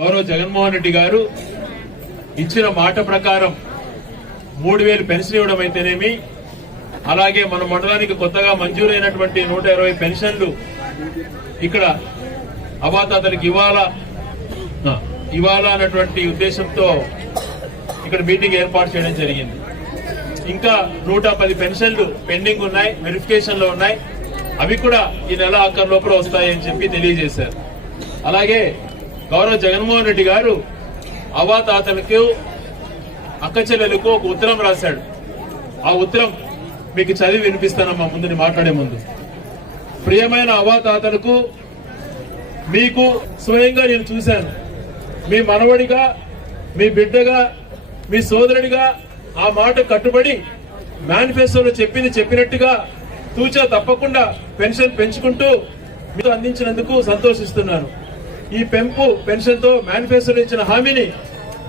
గౌరవ జగన్మోహన్ రెడ్డి గారు ఇచ్చిన మాట ప్రకారం మూడు వేలు పెన్షన్ ఇవ్వడం అయితేనేమి అలాగే మన మండలానికి కొత్తగా మంజూరైనటువంటి నూట ఇరవై పెన్షన్లు ఇక్కడ అవాతాతలకు ఇవాళ ఇవాళ అన్నటువంటి ఉద్దేశంతో ఇక్కడ మీటింగ్ ఏర్పాటు చేయడం జరిగింది ఇంకా నూట పది పెన్షన్లు పెండింగ్ ఉన్నాయి వెరిఫికేషన్ లో ఉన్నాయి అవి కూడా ఈ నెల ఆఖరు లోపల వస్తాయని చెప్పి తెలియజేశారు అలాగే గౌరవ జగన్మోహన్ రెడ్డి గారు అవాతాతలకు అక్క చెల్లెలకు ఒక ఉత్తరం రాశాడు ఆ ఉత్తరం మీకు చదివి వినిపిస్తానమ్మా ముందు మాట్లాడే ముందు ప్రియమైన అవాతాతలకు మీకు స్వయంగా నేను చూశాను మీ మనవడిగా మీ బిడ్డగా మీ సోదరుడిగా ఆ మాట కట్టుబడి మేనిఫెస్టోలో చెప్పింది చెప్పినట్టుగా తూచా తప్పకుండా పెన్షన్ పెంచుకుంటూ మీరు అందించినందుకు సంతోషిస్తున్నాను ఈ పెంపు పెన్షన్తో మేనిఫెస్టోలో ఇచ్చిన హామీని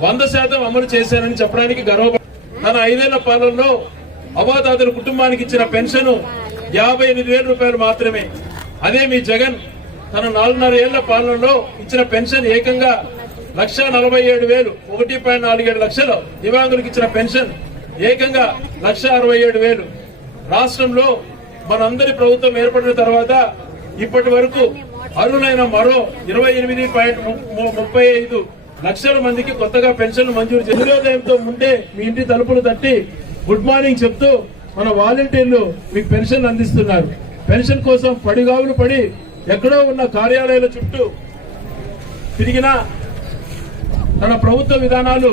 వంద శాతం అమలు చేశానని చెప్పడానికి గర్వపడ తన ఐదేళ్ల పాలనలో అవాతాతుల కుటుంబానికి ఇచ్చిన పెన్షన్ యాభై ఎనిమిది వేల రూపాయలు మాత్రమే అదే మీ జగన్ తన నాలుగున్నర ఏళ్ల పాలనలో ఇచ్చిన పెన్షన్ ఏకంగా లక్ష నలభై ఏడు వేలు ఒకటి పాయింట్ నాలుగేడు లక్షలు దివ్యాంగులకు ఇచ్చిన పెన్షన్ ఏకంగా లక్ష అరవై ఏడు వేలు రాష్ట్రంలో మనందరి ప్రభుత్వం ఏర్పడిన తర్వాత ఇప్పటి వరకు అరుణైన మరో ఇరవై ఎనిమిది పాయింట్ ముప్పై ఐదు లక్షల మందికి కొత్తగా పెన్షన్లు మంజూరు చేసేదంతో ఉంటే మీ ఇంటి తలుపులు తట్టి గుడ్ మార్నింగ్ చెప్తూ మన వాలంటీర్లు మీకు పెన్షన్ అందిస్తున్నారు పెన్షన్ కోసం పడిగావులు పడి ఎక్కడో ఉన్న కార్యాలయాల చుట్టూ తిరిగినా తన ప్రభుత్వ విధానాలు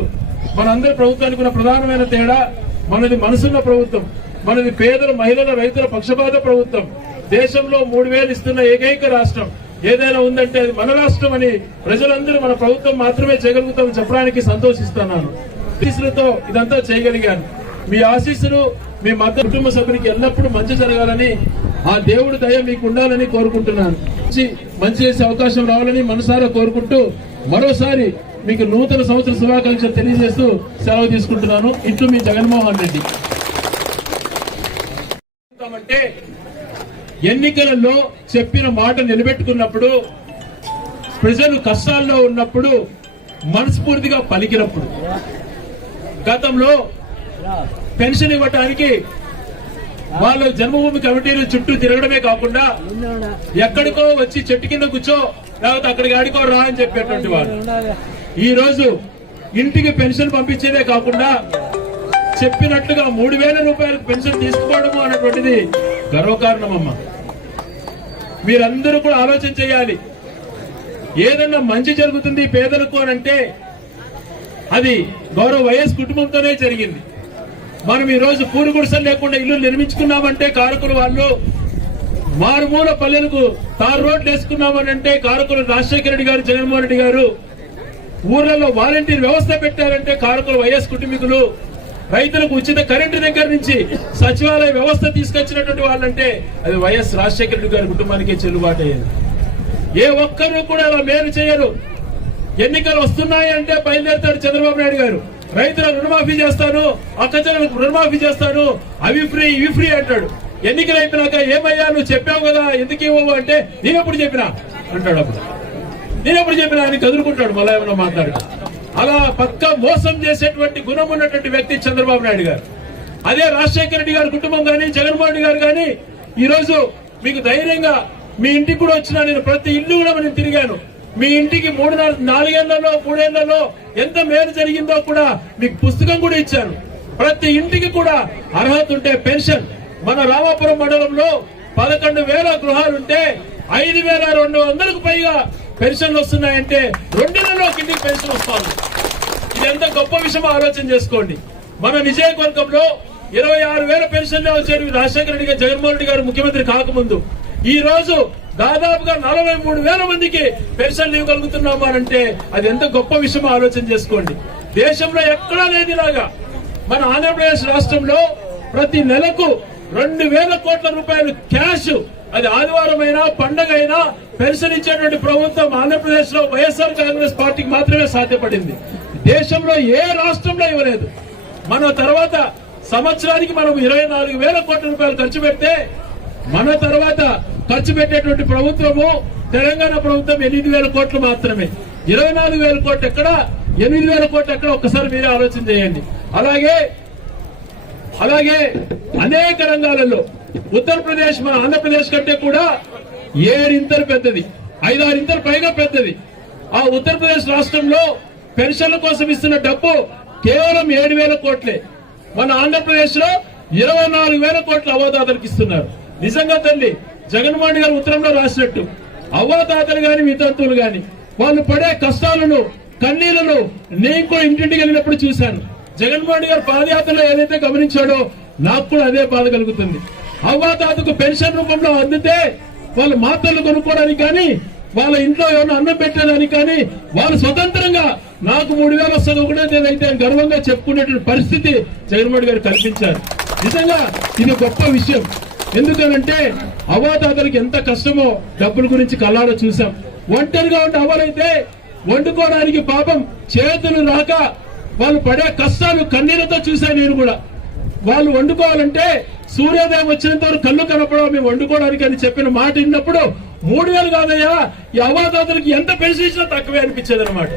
మనందరి ప్రభుత్వానికి ఉన్న ప్రధానమైన తేడా మనది మనసున్న ప్రభుత్వం మనది పేదల మహిళల రైతుల పక్షపాత ప్రభుత్వం దేశంలో మూడు వేలు ఇస్తున్న ఏకైక రాష్ట్రం ఏదైనా ఉందంటే అది మన రాష్ట్రం అని ప్రజలందరూ మన ప్రభుత్వం మాత్రమే చేయగలుగుతామని చెప్పడానికి సంతోషిస్తున్నాను ఆశీస్సులతో ఇదంతా చేయగలిగాను మీ ఆశీస్సులు మీ మత కుటుంబ సభ్యునికి ఎల్లప్పుడూ మంచి జరగాలని ఆ దేవుడి దయ మీకు ఉండాలని కోరుకుంటున్నాను మంచి చేసే అవకాశం రావాలని మనసారా కోరుకుంటూ మరోసారి మీకు నూతన సంవత్సర శుభాకాంక్షలు తెలియజేస్తూ సెలవు తీసుకుంటున్నాను ఇట్లు మీ జగన్మోహన్ రెడ్డి ఎన్నికలలో చెప్పిన మాట నిలబెట్టుకున్నప్పుడు ప్రజలు కష్టాల్లో ఉన్నప్పుడు మనస్ఫూర్తిగా పలికినప్పుడు గతంలో పెన్షన్ ఇవ్వటానికి వాళ్ళు జన్మభూమి కమిటీలు చుట్టూ తిరగడమే కాకుండా ఎక్కడికో వచ్చి చెట్టు కింద కూర్చో లేకపోతే అక్కడికి ఆడికో రా అని చెప్పేటువంటి వాళ్ళు ఈ రోజు ఇంటికి పెన్షన్ పంపించేదే కాకుండా చెప్పినట్లుగా మూడు వేల పెన్షన్ తీసుకోవడము అనేటువంటిది గర్వకారణమమ్మా మీరందరూ కూడా ఆలోచన చేయాలి ఏదన్నా మంచి జరుగుతుంది పేదలకు అని అంటే అది గౌరవ వైఎస్ కుటుంబంతోనే జరిగింది మనం ఈ రోజు పూరు గుడిసెలు లేకుండా ఇల్లు నిర్మించుకున్నామంటే కారకుల వాళ్ళు మారుమూల పల్లెలకు తారు రోడ్లు వేసుకున్నామని అంటే కారకుల రాజశేఖర రెడ్డి గారు జగన్మోహన్ రెడ్డి గారు ఊర్లలో వాలంటీర్ వ్యవస్థ పెట్టారంటే కారకుల వైఎస్ కుటుంబీకులు రైతులకు ఉచిత కరెంటు దగ్గర నుంచి సచివాలయ వ్యవస్థ తీసుకొచ్చినటువంటి వాళ్ళంటే అది వైఎస్ రాజశేఖర రెడ్డి గారి కుటుంబానికే చెల్లుబాటు అయ్యేది ఏ ఒక్కరు కూడా అలా మేలు చేయరు ఎన్నికలు వస్తున్నాయంటే బయలుదేరుతాడు చంద్రబాబు నాయుడు గారు రైతుల రుణమాఫీ చేస్తాను అక్కచెలకు రుణమాఫీ చేస్తాను అవి ఫ్రీ ఇవి ఫ్రీ అంటాడు ఎన్నికలు అయిపోయినాక ఏమయ్యా నువ్వు చెప్పావు కదా ఎందుకు ఇవ్వవు అంటే నేనెప్పుడు చెప్పినా అంటాడు అప్పుడు నేనెప్పుడు చెప్పినా అని కదులుకుంటాడు మళ్ళా ఏమన్నా మాట్లాడు అలా పక్క మోసం చేసేటువంటి గుణం ఉన్నటువంటి వ్యక్తి చంద్రబాబు నాయుడు గారు అదే రాజశేఖర రెడ్డి గారి కుటుంబం కానీ జగన్మోహన్ రెడ్డి గారు కానీ ఈ రోజు మీకు ధైర్యంగా మీ ఇంటికి కూడా వచ్చిన నేను ప్రతి ఇల్లు కూడా నేను తిరిగాను మీ ఇంటికి మూడు నాలుగేళ్లలో మూడేళ్లలో ఎంత మేలు జరిగిందో కూడా మీకు పుస్తకం కూడా ఇచ్చాను ప్రతి ఇంటికి కూడా అర్హత ఉంటే పెన్షన్ మన రామాపురం మండలంలో పదకొండు వేల గృహాలుంటే ఐదు వేల రెండు వందలకు పైగా పెన్షన్లు వస్తున్నాయంటే రెండు నెలలో కింది పెన్షన్ వస్తుంది ఇది ఎంత గొప్ప విషయం ఆలోచన చేసుకోండి మన నిజాయకవర్గంలో ఇరవై ఆరు వేల పెన్షన్లే వచ్చేవి రాజశేఖర రెడ్డి గారు జగన్మోహన్ రెడ్డి గారు ముఖ్యమంత్రి కాకముందు ఈ రోజు దాదాపుగా నలభై మూడు వేల మందికి పెన్షన్లు ఇవ్వగలుగుతున్నాము అంటే అది ఎంత గొప్ప విషయం ఆలోచన చేసుకోండి దేశంలో ఎక్కడా లేదు లాగా మన ఆంధ్రప్రదేశ్ రాష్ట్రంలో ప్రతి నెలకు రెండు వేల కోట్ల రూపాయలు క్యాష్ అది ఆదివారం అయినా పండగ అయినా పెన్షన్ ఇచ్చేటువంటి ప్రభుత్వం ఆంధ్రప్రదేశ్ లో వైఎస్ఆర్ కాంగ్రెస్ పార్టీకి మాత్రమే సాధ్యపడింది దేశంలో ఏ రాష్ట్రంలో ఇవ్వలేదు మన తర్వాత సంవత్సరానికి మనం ఇరవై నాలుగు వేల కోట్ల రూపాయలు ఖర్చు పెడితే మన తర్వాత ఖర్చు పెట్టేటువంటి ప్రభుత్వము తెలంగాణ ప్రభుత్వం ఎనిమిది వేల కోట్లు మాత్రమే ఇరవై నాలుగు వేల కోట్లు ఎక్కడ ఎనిమిది వేల కోట్లు ఎక్కడ ఒక్కసారి మీరే ఆలోచన చేయండి అలాగే అలాగే అనేక రంగాలలో ఉత్తరప్రదేశ్ మన ఆంధ్రప్రదేశ్ కంటే కూడా ఏడింతలు పెద్దది ఐదారింతలు పైగా పెద్దది ఆ ఉత్తరప్రదేశ్ రాష్ట్రంలో పెన్షన్ల కోసం ఇస్తున్న డబ్బు కేవలం ఏడు వేల కోట్లే మన ఆంధ్రప్రదేశ్ లో ఇరవై నాలుగు వేల కోట్ల అవాదాతలకు ఇస్తున్నారు నిజంగా తల్లి జగన్మోహన్ గారు ఉత్తరంలో రాసినట్టు అవ్వాతాతలు గాని వితంతువులు గాని వాళ్ళు పడే కష్టాలను కన్నీళ్లను నేను కూడా ఇంటింటికి వెళ్ళినప్పుడు చూశాను జగన్మోహన్ గారు పాదయాత్రలో ఏదైతే గమనించాడో నాకు కూడా అదే బాధ కలుగుతుంది అవ్వాతాతకు పెన్షన్ రూపంలో అందితే వాళ్ళు మాత్రలు కొనుక్కోవడానికి కానీ వాళ్ళ ఇంట్లో ఏమైనా అన్నం పెట్టడానికి కానీ వాళ్ళు స్వతంత్రంగా నాకు మూడు వేలు వస్తుంది ఒకటే నేనైతే గర్వంగా చెప్పుకునేటువంటి పరిస్థితి జగన్మోహన్ గారు కల్పించారు నిజంగా ఇది గొప్ప విషయం ఎందుకనంటే అవాదాతలకు ఎంత కష్టమో డబ్బుల గురించి కళ్ళారో చూసాం ఒంటరిగా ఉంటే అవలైతే వండుకోవడానికి పాపం చేతులు రాక వాళ్ళు పడే కష్టాలు కన్నీళ్లతో చూశాను నేను కూడా వాళ్ళు వండుకోవాలంటే సూర్యోదయం వచ్చినంత వరకు కళ్ళు కనపడవు మేము వండుకోవడానికి అని చెప్పిన మాట విన్నప్పుడు మూడు వేలు కాదయ్యా ఈ ఎంత పెన్షన్ ఇచ్చినా తక్కువే అనిపించేది అనమాట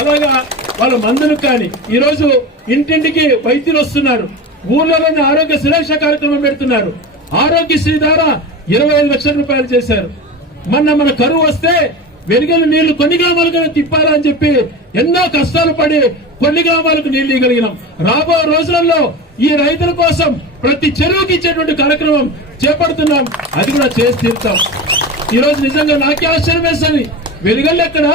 అలాగా వాళ్ళ మందులకు కానీ ఈరోజు ఇంటింటికి వైద్యులు వస్తున్నారు ఊర్లలోని ఆరోగ్య సురక్ష కార్యక్రమం పెడుతున్నారు ఆరోగ్యశ్రీ ద్వారా ఇరవై ఐదు లక్షల రూపాయలు చేశారు మొన్న మన కరువు వస్తే వెనుగల నీళ్లు కొన్ని గ్రామాలకైనా తిప్పాలని చెప్పి ఎన్నో కష్టాలు పడి కొన్ని గ్రామాలకు నీళ్లు ఇవ్వగలిగినాం రాబోయే రోజులలో ఈ రైతుల కోసం ప్రతి చెరువుకి ఇచ్చేటువంటి కార్యక్రమం చేపడుతున్నాం అది కూడా చేసి తీరుతాం ఈరోజు నిజంగా నాకే ఆశ్చర్యం వేస్తుంది వెలుగళ్ళు ఎక్కడ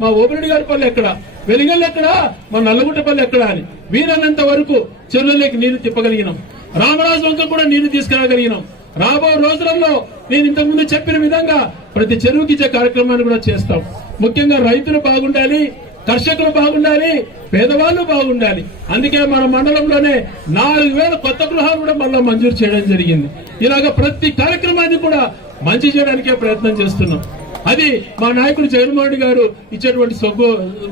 మా ఓపిరెడ్డి గారి పల్లె ఎక్కడ వెలుగల్లు ఎక్కడ మా నల్లగుట్టపల్లి ఎక్కడ అని వీరన్నంత వరకు చెరువులకి నీరు తిప్పగలిగినాం రామరాజు వంక కూడా నీరు తీసుకురాగలిగినాం రాబో రోజులలో నేను ఇంతకుముందు చెప్పిన విధంగా ప్రతి చెరువుకి ఇచ్చే కార్యక్రమాన్ని కూడా చేస్తాం ముఖ్యంగా రైతులు బాగుండాలి కర్షకులు బాగుండాలి పేదవాళ్ళు బాగుండాలి అందుకే మన మండలంలోనే నాలుగు వేల కొత్త గృహాలు కూడా మళ్ళీ మంజూరు చేయడం జరిగింది ఇలాగ ప్రతి కార్యక్రమాన్ని కూడా మంచి చేయడానికే ప్రయత్నం చేస్తున్నాం అది మా నాయకుడు జగన్మోహన్ గారు ఇచ్చేటువంటి సొగ్గు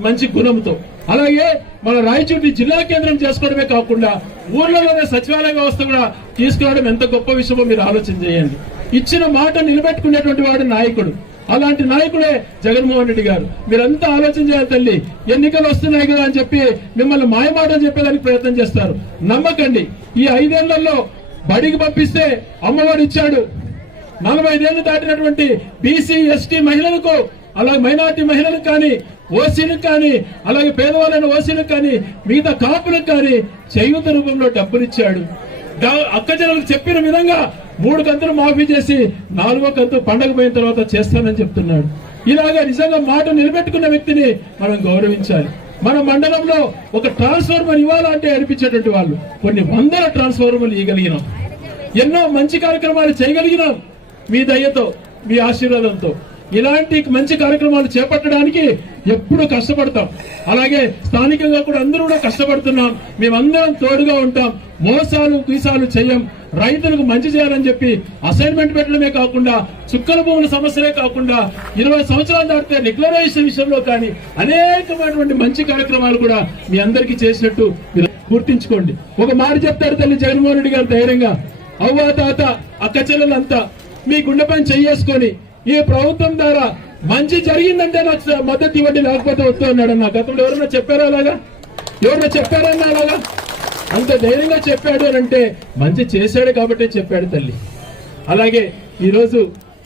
మంచి గుణంతో అలాగే మన రాయచూరి జిల్లా కేంద్రం చేసుకోవడమే కాకుండా ఊర్లలోనే సచివాలయ వ్యవస్థ కూడా తీసుకురావడం ఎంత గొప్ప విషయమో మీరు ఆలోచన చేయండి ఇచ్చిన మాట నిలబెట్టుకునేటువంటి వాడు నాయకుడు అలాంటి నాయకుడే జగన్మోహన్ రెడ్డి గారు మీరంతా ఆలోచన చేయాలి తల్లి ఎన్నికలు వస్తున్నాయి కదా అని చెప్పి మిమ్మల్ని మాయమాట చెప్పేదానికి ప్రయత్నం చేస్తారు నమ్మకండి ఈ ఐదేళ్లలో బడికి పంపిస్తే అమ్మఒడి ఇచ్చాడు నలభై ఐదేళ్లు దాటినటువంటి బీసీ ఎస్టీ మహిళలకు అలాగే మైనార్టీ మహిళలకు కానీ ఓసీలకు కానీ అలాగే పేదవాళ్ళైన ఓసీలకు కానీ మిగతా కాపులకు కానీ చేయూత రూపంలో ఇచ్చాడు అక్కజనులకు చెప్పిన విధంగా మూడు కంతులు మాఫీ చేసి నాలుగో కంతు పండగ పోయిన తర్వాత చేస్తానని చెప్తున్నాడు ఇలాగా నిజంగా మాట నిలబెట్టుకున్న వ్యక్తిని మనం గౌరవించాలి మన మండలంలో ఒక ట్రాన్స్ఫార్మర్ ఇవ్వాలంటే అనిపించేటువంటి వాళ్ళు కొన్ని వందల ట్రాన్స్ఫార్మర్లు ఇవ్వగలిగినాం ఎన్నో మంచి కార్యక్రమాలు చేయగలిగినాం మీ దయ్యతో మీ ఆశీర్వాదంతో ఇలాంటి మంచి కార్యక్రమాలు చేపట్టడానికి ఎప్పుడూ కష్టపడతాం అలాగే స్థానికంగా కూడా అందరూ కూడా కష్టపడుతున్నాం మేమందరం తోడుగా ఉంటాం మోసాలు పీసాలు చెయ్యం రైతులకు మంచి చేయాలని చెప్పి అసైన్మెంట్ పెట్టడమే కాకుండా చుక్కల భూముల సమస్యలే కాకుండా ఇరవై సంవత్సరాలు దాటితే డిక్లరేషన్ విషయంలో కానీ అనేకమైనటువంటి మంచి కార్యక్రమాలు కూడా మీ అందరికీ చేసినట్టు గుర్తించుకోండి ఒక మారు చెప్తారు తల్లి జగన్మోహన్ రెడ్డి గారు ధైర్యంగా అవ్వ తాత అక్క చెల్లెలంతా మీ గుండెపైన చెయ్యేసుకొని ఈ ప్రభుత్వం ద్వారా మంచి జరిగిందంటే నాకు మద్దతు ఇవ్వండి లేకపోతే వస్తూ ఉన్నాడు అన్న గతంలో ఎవరన్నా చెప్పారా అలాగా ఎవరన్నా చెప్పారన్నా అలాగా అంత ధైర్యంగా చెప్పాడు అంటే మంచి చేశాడు కాబట్టి చెప్పాడు తల్లి అలాగే ఈరోజు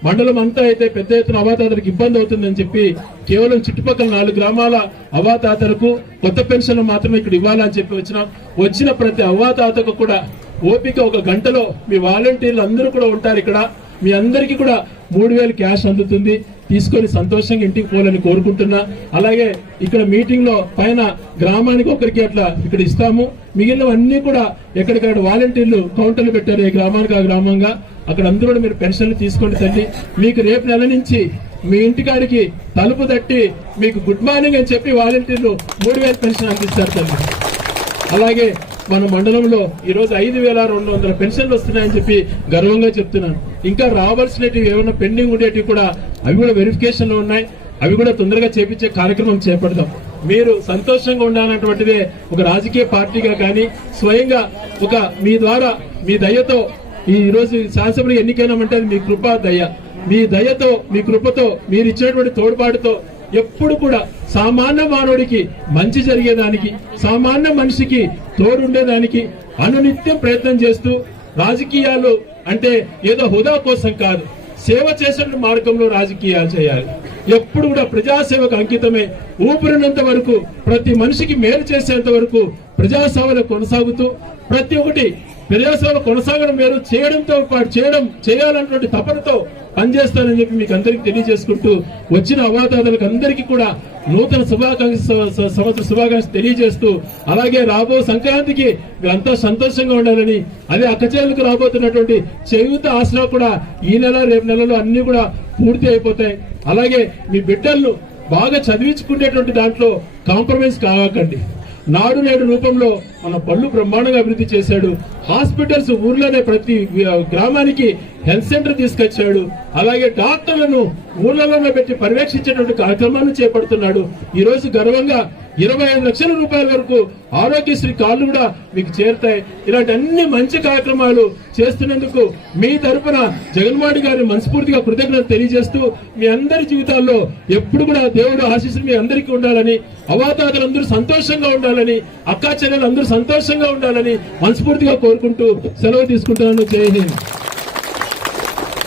మండలం అంతా అయితే పెద్ద ఎత్తున అవాతాతలకు ఇబ్బంది అవుతుందని చెప్పి కేవలం చుట్టుపక్కల నాలుగు గ్రామాల అవాతాతలకు కొత్త పెన్షన్లు మాత్రమే ఇక్కడ ఇవ్వాలని చెప్పి వచ్చినాం వచ్చిన ప్రతి అవాతాతకు కూడా ఓపిక ఒక గంటలో మీ వాలంటీర్లు అందరూ కూడా ఉంటారు ఇక్కడ మీ అందరికీ కూడా మూడు వేలు క్యాష్ అందుతుంది తీసుకొని సంతోషంగా ఇంటికి పోవాలని కోరుకుంటున్నా అలాగే ఇక్కడ మీటింగ్ లో పైన గ్రామానికి ఒకరికి అట్లా ఇక్కడ ఇస్తాము మిగిలినవన్నీ కూడా ఎక్కడికక్కడ వాలంటీర్లు కౌంటర్లు పెట్టారు ఈ గ్రామానికి ఆ గ్రామంగా అక్కడ అందరూ కూడా మీరు పెన్షన్లు తీసుకోండి తల్లి మీకు రేపు నెల నుంచి మీ ఇంటికాడికి తలుపు తట్టి మీకు గుడ్ మార్నింగ్ అని చెప్పి వాలంటీర్లు మూడు పెన్షన్ అందిస్తారు తల్లి అలాగే మన మండలంలో ఈరోజు ఐదు వేల రెండు వందల పెన్షన్లు వస్తున్నాయని చెప్పి గర్వంగా చెప్తున్నాను ఇంకా రావాల్సినవి ఏమైనా పెండింగ్ ఉండేటివి కూడా అవి కూడా వెరిఫికేషన్లో ఉన్నాయి అవి కూడా తొందరగా చేపించే కార్యక్రమం చేపడదాం మీరు సంతోషంగా ఉండాలన్నటువంటిదే ఒక రాజకీయ పార్టీగా కానీ స్వయంగా ఒక మీ ద్వారా మీ దయతో ఈ రోజు శాసనసభ ఎన్నికైనామంటే అది మీ కృపా దయ మీ దయతో మీ కృపతో మీరు ఇచ్చినటువంటి తోడ్పాటుతో ఎప్పుడు కూడా సామాన్య మానవుడికి మంచి జరిగేదానికి సామాన్య మనిషికి తోడుండేదానికి అనునిత్యం ప్రయత్నం చేస్తూ రాజకీయాలు అంటే ఏదో హుదా కోసం కాదు సేవ చేసిన మార్గంలో రాజకీయాలు చేయాలి ఎప్పుడు కూడా ప్రజాసేవకు అంకితమే ఊపిరినంత వరకు ప్రతి మనిషికి మేలు చేసేంత వరకు ప్రజాసేవలు కొనసాగుతూ ప్రతి ఒక్కటి ప్రజాసేవలు కొనసాగడం వేరు చేయడంతో పాటు చేయడం చేయాలన్నటువంటి తపనతో పనిచేస్తానని చెప్పి మీకు అందరికి తెలియజేసుకుంటూ వచ్చిన అవాతాదులకు అందరికీ కూడా నూతన శుభాకాంక్ష సంవత్సర శుభాకాంక్ష తెలియజేస్తూ అలాగే రాబో సంక్రాంతికి మీరంతా సంతోషంగా ఉండాలని అదే అక్కచేలకు రాబోతున్నటువంటి చేయూత ఆశలో కూడా ఈ నెల రేపు నెలలో అన్ని కూడా పూర్తి అయిపోతాయి అలాగే మీ బిడ్డలను బాగా చదివించుకునేటువంటి దాంట్లో కాంప్రమైజ్ కావకండి నాడు నేడు రూపంలో మన పళ్ళు బ్రహ్మాండంగా అభివృద్ధి చేశాడు హాస్పిటల్స్ ఊర్లోనే ప్రతి గ్రామానికి హెల్త్ సెంటర్ తీసుకొచ్చాడు అలాగే డాక్టర్లను ఊళ్ళలోనే పెట్టి పర్యవేక్షించేటువంటి కార్యక్రమాన్ని చేపడుతున్నాడు ఈ రోజు గర్వంగా ఇరవై ఐదు లక్షల రూపాయల వరకు ఆరోగ్యశ్రీ కార్డులు కూడా మీకు చేరుతాయి ఇలాంటి అన్ని మంచి కార్యక్రమాలు చేస్తున్నందుకు మీ తరఫున జగన్మోహన్ గారి మనస్ఫూర్తిగా కృతజ్ఞత తెలియజేస్తూ మీ అందరి జీవితాల్లో ఎప్పుడు కూడా దేవుడు ఆశీస్సులు మీ అందరికీ ఉండాలని అవాతాతలందరూ సంతోషంగా ఉండాలని అక్కా చెల్లెలు అందరూ సంతోషంగా ఉండాలని మనస్ఫూర్తిగా కోరుకుంటూ సెలవు తీసుకుంటాను జై హింద్